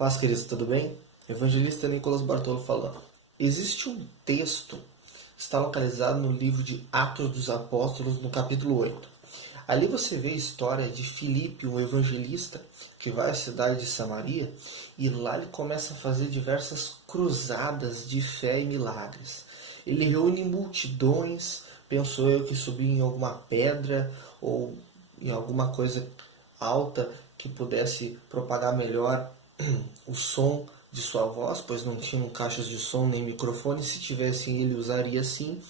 Paz, queridos, tudo bem? Evangelista Nicolas Bartolo falando. Existe um texto que está localizado no livro de Atos dos Apóstolos, no capítulo 8. Ali você vê a história de Filipe, um evangelista, que vai à cidade de Samaria, e lá ele começa a fazer diversas cruzadas de fé e milagres. Ele reúne multidões, penso eu que subia em alguma pedra ou em alguma coisa alta que pudesse propagar melhor o som de sua voz, pois não tinham caixas de som nem microfone. Se tivessem, ele usaria sim.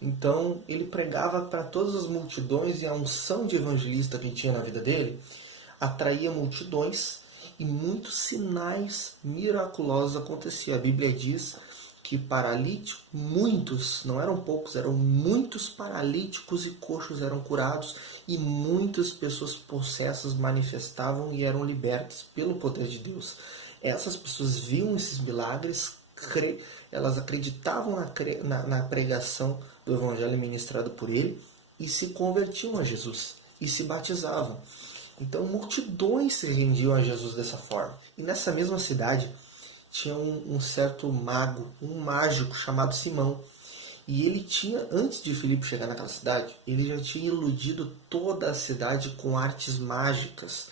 Então ele pregava para todas as multidões, e a unção de evangelista que tinha na vida dele atraía multidões e muitos sinais miraculosos aconteciam. A Bíblia diz que paralíticos, muitos, não eram poucos, eram muitos paralíticos e coxos eram curados, e muitas pessoas possessas manifestavam e eram libertas pelo poder de Deus. Essas pessoas viam esses milagres, elas acreditavam na pregação do evangelho ministrado por ele e se convertiam a Jesus e se batizavam. Então multidões se rendiam a Jesus dessa forma. E nessa mesma cidade tinha um certo mago, um mágico chamado Simão. E ele tinha, antes de Filipe chegar naquela cidade, ele já tinha iludido toda a cidade com artes mágicas,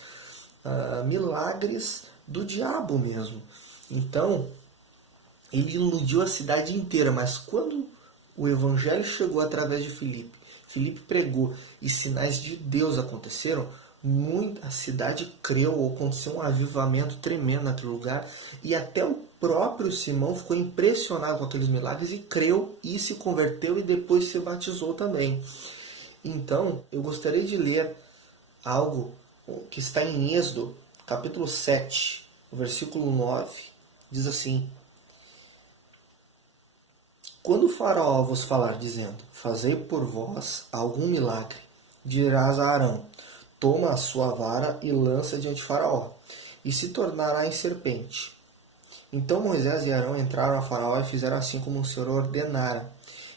milagres do diabo mesmo. Então, ele iludiu a cidade inteira, mas quando o evangelho chegou através de Filipe, Filipe pregou e sinais de Deus aconteceram, a cidade creu, aconteceu um avivamento tremendo naquele lugar, e até o próprio Simão ficou impressionado com aqueles milagres e creu e se converteu e depois se batizou também. Então, eu gostaria de ler algo que está em Êxodo, capítulo 7, versículo 9, diz assim: Quando o faraó vos falar, dizendo, fazei por vós algum milagre, dirás a Arão, toma a sua vara e lança diante de faraó, e se tornará em serpente. Então Moisés e Arão entraram a faraó e fizeram assim como o Senhor ordenara.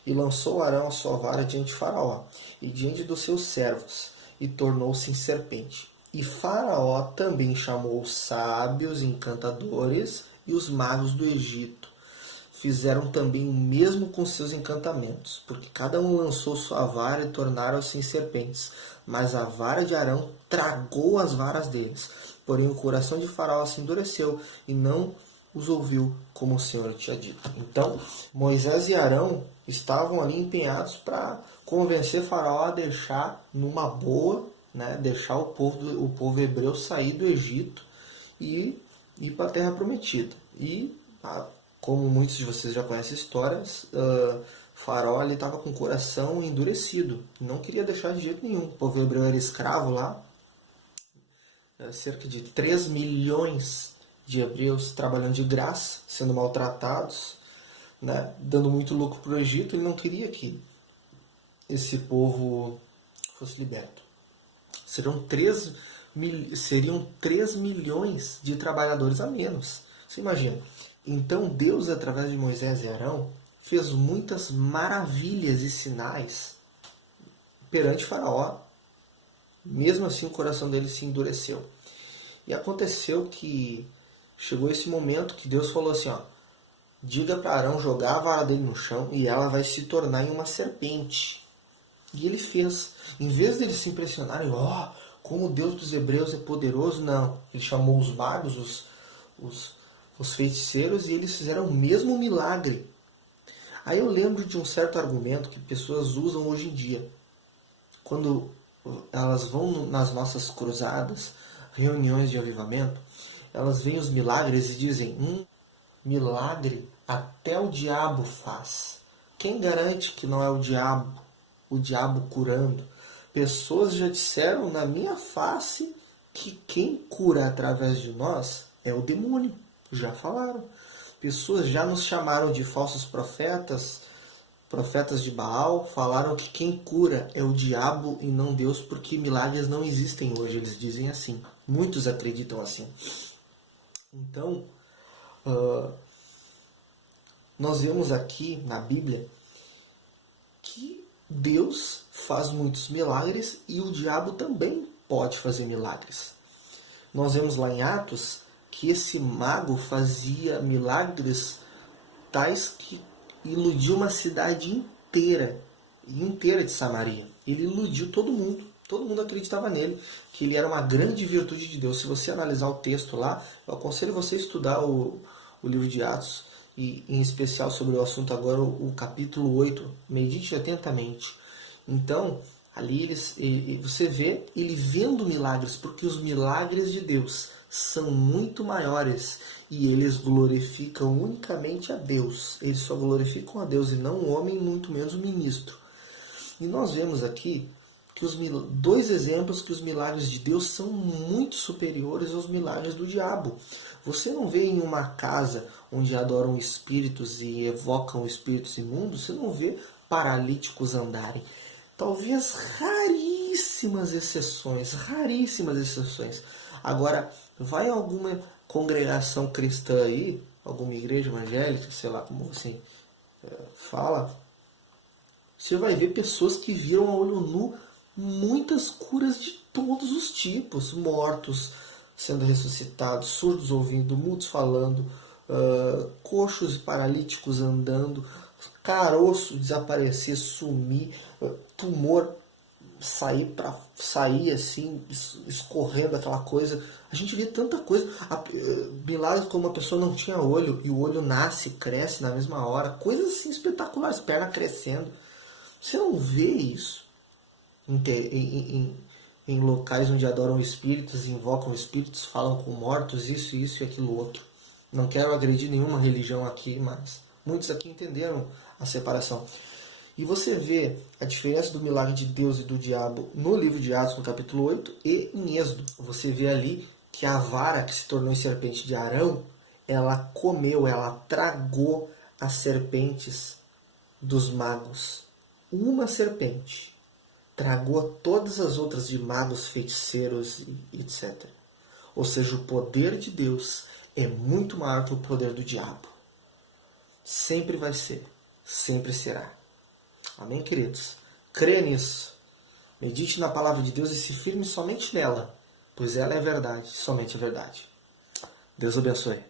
E lançou Arão a sua vara diante de faraó, e diante dos seus servos, e tornou-se em serpente. E faraó também chamou os sábios, encantadores e os magos do Egito. Fizeram também o mesmo com seus encantamentos, porque cada um lançou sua vara e tornaram-se em serpentes. Mas a vara de Arão tragou as varas deles. Porém o coração de faraó se endureceu e não os ouviu como o Senhor tinha dito. Então Moisés e Arão estavam ali empenhados para convencer faraó a deixar numa boa, deixar o povo hebreu sair do Egito e ir para a terra prometida. E como muitos de vocês já conhecem histórias, Faraó estava com o coração endurecido, não queria deixar de jeito nenhum. O povo hebreu era escravo lá, cerca de 3 milhões de hebreus trabalhando de graça, sendo maltratados, dando muito lucro para o Egito. Ele não queria que esse povo fosse liberto. Seriam 3 milhões de trabalhadores a menos. Você imagina. Então Deus, através de Moisés e Arão, fez muitas maravilhas e sinais perante Faraó. Mesmo assim o coração dele se endureceu. E aconteceu que chegou esse momento que Deus falou assim, diga para Arão jogar a vara dele no chão e ela vai se tornar em uma serpente. E ele fez. Em vez deles se impressionarem, como o Deus dos hebreus é poderoso, não. Ele chamou os magos, os feiticeiros, e eles fizeram o mesmo milagre. Aí eu lembro de um certo argumento que pessoas usam hoje em dia. Quando elas vão nas nossas cruzadas, reuniões de avivamento, elas veem os milagres e dizem, milagre até o diabo faz. Quem garante que não é o diabo curando? Pessoas já disseram na minha face que quem cura através de nós é o demônio. Já falaram. Pessoas já nos chamaram de falsos profetas, profetas de Baal, falaram que quem cura é o diabo e não Deus, porque milagres não existem hoje, eles dizem assim. Muitos acreditam assim. Então, nós vemos aqui na Bíblia que Deus faz muitos milagres e o diabo também pode fazer milagres. Nós vemos lá em Atos que esse mago fazia milagres tais que iludiu uma cidade inteira de Samaria. Ele iludiu todo mundo acreditava nele, que ele era uma grande virtude de Deus. Se você analisar o texto lá, eu aconselho você a estudar o livro de Atos, e em especial sobre o assunto agora, o capítulo 8, medite atentamente. Então, ali você vê ele vendo milagres, porque os milagres de Deus são muito maiores e eles glorificam unicamente a Deus. Eles só glorificam a Deus e não o homem, muito menos o ministro. E nós vemos aqui que dois exemplos que os milagres de Deus são muito superiores aos milagres do diabo. Você não vê em uma casa onde adoram espíritos e evocam espíritos imundos, você não vê paralíticos andarem. Talvez raríssimas exceções. Agora, vai alguma congregação cristã aí, alguma igreja evangélica, sei lá como você fala, você vai ver pessoas que viram a olho nu muitas curas de todos os tipos, mortos sendo ressuscitados, surdos ouvindo, mudos falando, coxos e paralíticos andando, caroço desaparecer, sumir, tumor sair assim, escorrendo aquela coisa. A gente vê tanta coisa. Milagres como uma pessoa não tinha olho e o olho nasce, cresce na mesma hora. Coisas assim espetaculares, perna crescendo. Você não vê isso em locais onde adoram espíritos, invocam espíritos, falam com mortos, isso e aquilo outro. Não quero agredir nenhuma religião aqui, mas muitos aqui entenderam a separação. E você vê a diferença do milagre de Deus e do diabo no livro de Atos, no capítulo 8, e em Êxodo. Você vê ali que a vara que se tornou em serpente de Arão, ela comeu, ela tragou as serpentes dos magos. Uma serpente tragou todas as outras de magos, feiticeiros, etc. Ou seja, o poder de Deus é muito maior que o poder do diabo. Sempre vai ser, sempre será. Amém, queridos? Crê nisso. Medite na palavra de Deus e se firme somente nela, pois ela é a verdade, somente a verdade. Deus abençoe.